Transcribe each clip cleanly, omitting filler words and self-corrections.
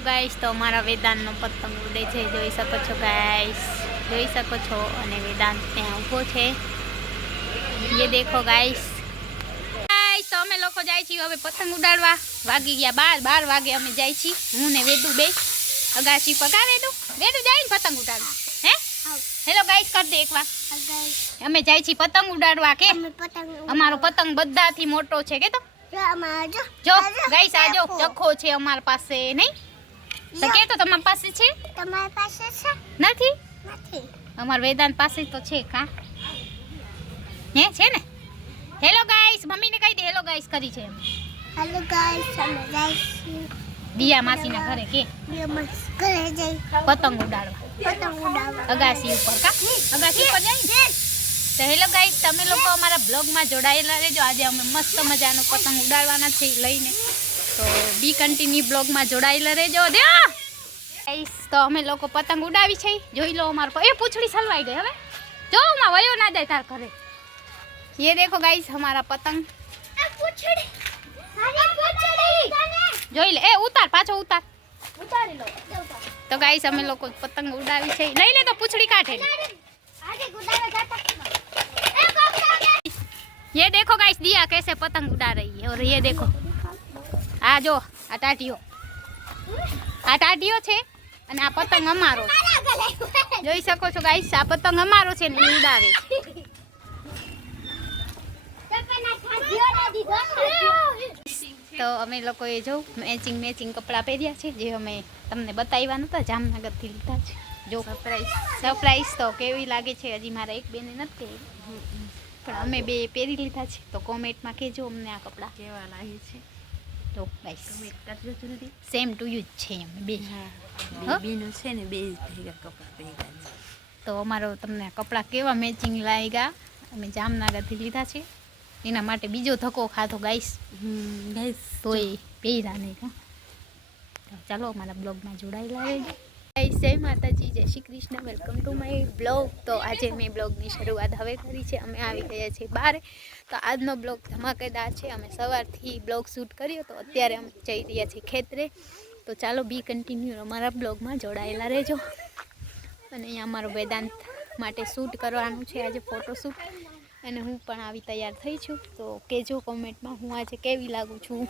Guys તો અમારા વેદાંતનો પતંગ ઉડે છે, જોઈ શકો છો ગાઈસ, જોઈ શકો છો. અને વેદાંત ત્યાં ઊભો છે, ये देखो गाइस. ગાઈસ તો અમે લોકો જાય છીએ હવે પતંગ ઉડાડવા. વાગી ગયા 12 વાગે અમે જાય છીએ, હું ને વેદુ બે અગાસી પર. કા વેદુ જાય ને પતંગ ઉડાડવા? હે હેલો ગાઈસ કર દે એકવાર. અમે જાય છીએ પતંગ ઉડાડવા. કે અમારો પતંગ બધાથી મોટો છે કે તો જો ગાઈસ આ જો ચખ્ખો છે અમાર પાસે. નહીં તો કે તો તમારી પાસે છે? તમારી પાસે છે? નથી નથી. અમાર વેદાંત પાસે તો છે. કા હે છે ને? હેલો ગાઈસ મમ્મીને કહી દે હેલો ગાઈસ કરી છે. હેલો ગાઈસ અમે જઈશું દિયા માસીના ઘરે. કે ઘરે જઈ પતંગ ઉડાડવા. પતંગ ઉડાડવા અગાસી ઉપર. કા અગાસી ઉપર જાય. તો હેલો ગાઈસ તમે લોકો અમારા બ્લોગમાં જોડાયેલા રહેજો. આજે અમે મસ્ત મજાનો પતંગ ઉડાડવાના છે લઈને, તો બી કન્ટિન્યુ બ્લોગમાં જોડાયેલા રહેજો. ગાઈસ તો અમે લોકો પતંગ ઉડાવી છે, જોઈ લો અમારો. એ પૂંછડી સલવાઈ ગઈ. હવે જો માં વયો ના જાય તાર ઘરે. ये देखो गाइस हमारा पतंग. જોઈ લે. એ ઉતાર પાછો ઉતાર. ઉતારી લો. તો ગાઈસ અમે લોકો પતંગ ઉડાવી છે. લઈ લે તો પૂંછડી કાઢે. ये देखो गाइस दिया कैसे पतंग उड़ा रही है. और ये देखो आ जो आ टाटियो છે અને આ પતંગ અમારો. જોઈ શકો છો ગાઈસ આ પતંગ અમારો છે ને ઉડાવે છે. તો અમે લોકોએ જો મેચિંગ કપડાં પહેર્યા છે, જે અમે તમને બતાવ્યા નતા, જામનગરથી લીધા છે. જો સરપ્રાઈઝ તો કેવી લાગે છે હજી મારા એક બેને નથી, પણ અમે બે પહેરી લીધા છે. તો કોમેન્ટમાં કહેજો અમને આ કપડાં કેવા લાગે છે. તો ગાઈસ કમેન્ટ કરજો જલ્દી. સેમ ટુ યુ છે અમે બે. હા બેનું છે ને બે ભેગા કપડાં પહેર્યા છે. તો અમારો તમને કપડાં કેવા મેચિંગ લાગ્યા, અમે જામનગરથી લીધા છે. એના માટે બીજો ધક્કો ખાધો ગાઈસ. ગાઈસ તોય પહેર્યા નહીં. તો ચાલો અમારા બ્લોગમાં જોડાયેલા રહેજો. ગાઈસ જય માતાજી, જય Shri Krishna, welcome to my blog. તો આજે મેં બ્લોગની શરૂઆત હવે કરી છે. અમે આવી ગયા છીએ બહાર. તો આજનો બ્લોગ ધમાકેદાર છે. અમે સવારથી બ્લોગ શૂટ કર્યો, તો અત્યારે અમે જઈ રહ્યા છીએ ખેતરે. તો ચાલો બી કન્ટિન્યુ અમારા બ્લોગમાં જોડાયેલા રહેજો. અને અહીંયા અમારો વેદાંત માટે શૂટ કરવાનું છે આજે, ફોટોશૂટ. અને હું પણ આવી તૈયાર થઈ છું. તો કહેજો કોમેન્ટમાં હું આજે કેવી લાગું છું.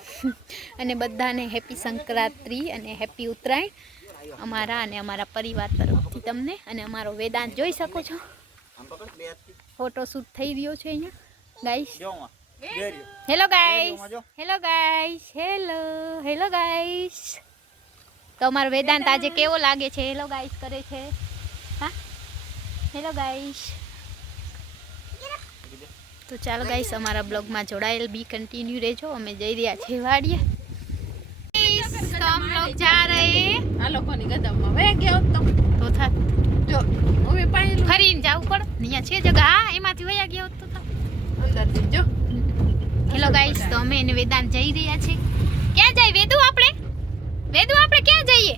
અને બધાને હેપી સંક્રાંતિ અને હેપી ઉત્તરાયણ અમારા અને અમારા પરિવાર તરફથી તમને. અને અમારો વેદાંત જોઈ શકો છો, ફોટોશૂટ થઈ રહ્યો છે અહીંયા guys. Hello guys, hello guys, hello guys. તો અમારો વેદાંત આજે કેવો લાગે છે? હેલો ગાઈસ કરે છે. હા હેલો ગાઈસ. તો ચાલો ગાઈસ અમારા બ્લોગમાં જોડાયેલ બી કન્ટિન્યુ રહેજો. અમે જઈ રહ્યા છીએ વાડીએ. તો हम लोग जा रहे हैं. આ લોકોની ગદમમાં વે ગયો તો થાત જો હવે પાણી ફરીને જાવું પડે. અહીંયા છે જગા. હા એમાંથી વયા ગયો તો અંદર જો. હેલો ગાઈસ તો અમે એને વેદાંત જઈ રહ્યા છે. ક્યાં જાય વેદુ? આપણે ક્યાં જઈએ?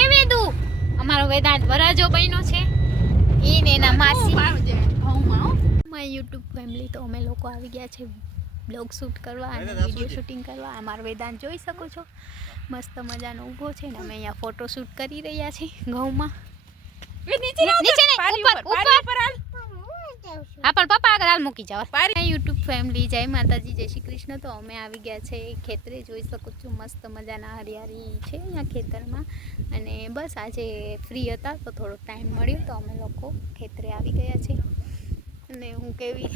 એ વેદુ અમારો વેદાંત વરાજો બન્યો છે. ઈને એના માસી માય યુટ્યુબ ફેમિલી. તો અમે લોકો આવી ગયા છે બ્લોગ શૂટ કરવા અને વિડીયો શૂટિંગ કરવા. અમારો વેદાંત જોઈ શકો છો મસ્ત મજાનો ઊભો છે ને અમે અહીંયા ફોટો શૂટ કરી રહ્યા છીએ ઘઉંમાં. નીચે હા પણ પપ્પા આગળ હાલ મૂકી જાવ. યુટ્યુબ ફેમિલી જય માતાજી, જય શ્રી કૃષ્ણ. તો અમે આવી ગયા છે ખેતરે. જોઈ શકો છો મસ્ત મજાના હરિયાળી છે અહીંયા ખેતરમાં. અને બસ આજે ફ્રી હતા તો થોડો ટાઈમ મળ્યો તો અમે લોકો ખેતરે આવી ગયા છે. અને હું કેવી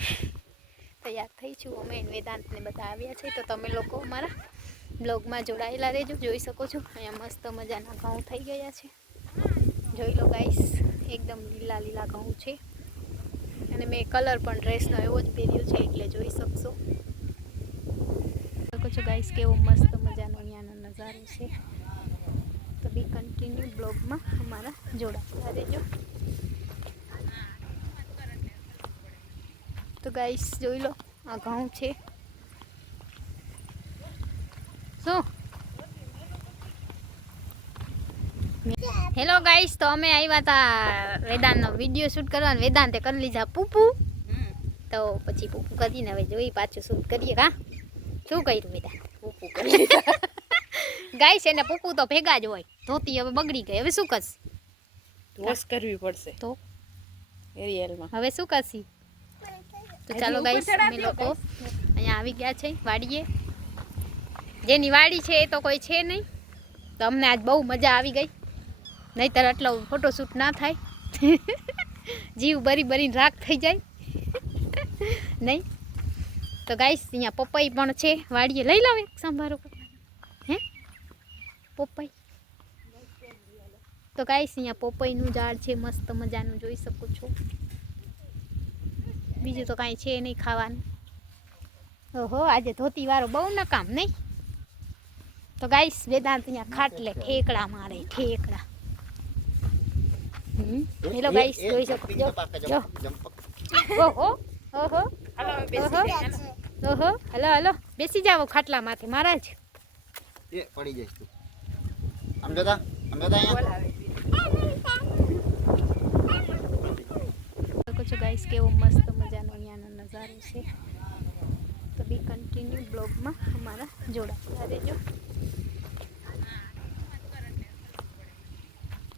તૈયાર થઈ છું, અમે વેદાંતને બધા આવ્યા છે. તો તમે લોકો અમારા બ્લોગમાં જોડાયેલા રહેજો. જોઈ શકો છો અહીંયા મસ્ત મજાના ઘઉં થઈ ગયા છે. જોઈ લો ગાઈસ, એકદમ લીલા લીલા ઘઉં છે. અને મેં કલર પણ ડ્રેસનો એવો જ પહેર્યો છે એટલે જોઈ શકશો છો ગાઈસ કેવો મસ્ત મજાનો અહીંયાનો નજારો છે. તો બી કન્ટિન્યુ બ્લોગમાં અમારા જોડાયેલા રહેજો. તો ગાઈસ જોઈ લો આ ઘઉં છે. શું હેલો ગાઈસ તો અમે આવ્યા હતા વેદાંતનો વિડીયો શૂટ કરવા. વેદાંતે કરી લીધા પૂપુ. તો પછી પૂપુ કરીને હવે જોઈ પાછું શૂટ કરીએ. કા શું કર્યું વેદાંત? પૂપુ કરી લીધા. ગાઈસ એને પૂકું તો ભેગા જ હોય. ધોતી હવે બગડી ગઈ, હવે શું કરશ? વોશ કરવી પડશે તો એરિયલમાં. હવે શું કરશી? તો ચાલો ગાઈસ અમે લોકો અહીંયા આવી ગયા છે વાડીએ. જેની વાડી છે એ તો કોઈ છે નહીં, તો અમને આજ બહુ મજા આવી ગઈ. નહીંતર આટલો ફોટોશૂટ ના થાય. જીવ બરી બરીને રાખ થઈ જાય. નહીં તો ગાઈસ અહીંયા પપઈ પણ છે વાડીએ. લઈ લાવે સંભારો. હે પપઈ તો ગાઈસ અહીંયા પપઈનું ઝાડ છે મસ્ત મજાનું, જોઈ શકો છો. બીજું તો કાંઈ છે નહીં ખાવાનું. ઓહો આજે ધોતી વાળો બહુ નકામ નહીં. તો ગાઈસ વેદાંત અહીંયા ખાટલે ઠેકડા મારે, ઠેકડા. હેલો ગાઈસ જોઈ શકો છો. જો ઓહો ઓહો ઓહો હલો હલો બેસી જાવ ખાટલા માથે મહારાજ. એ પડી જઈશ તું. આમ જોતા અહીંયા. શકો છો ગાઈસ કેવો મસ્ત મજાનો અહીંયાનો નજારો છે. તો બી કન્ટિન્યુ બ્લોગમાં અમારા જોડાતા રહેજો.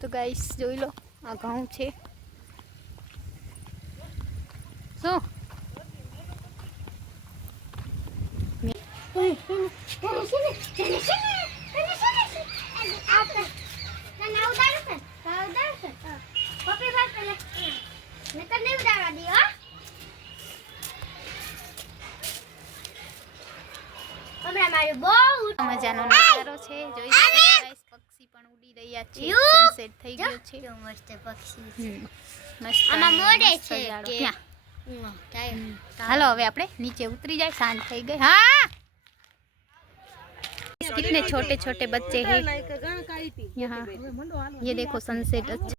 તો ગાઈસ જોઈ લો આ ઘઉં છે. શું મજાનો નજારો છે, જોઈ શકો છો ગાઈસ. પક્ષી પણ ઉડી રહ્યા છે, સનસેટ થઈ ગયો છે. મસ્ત પક્ષી મસ્ત આમાં મોઢે મસ્ત છે જાડો. કે- ત્યાં. હાલો હવે આપણે નીચે उतरी जाए, सांझ થઈ ગઈ. हाँ कितने छोटे छोटे बच्चे हैं यहाँ. ये देखो सनसेट अच्छा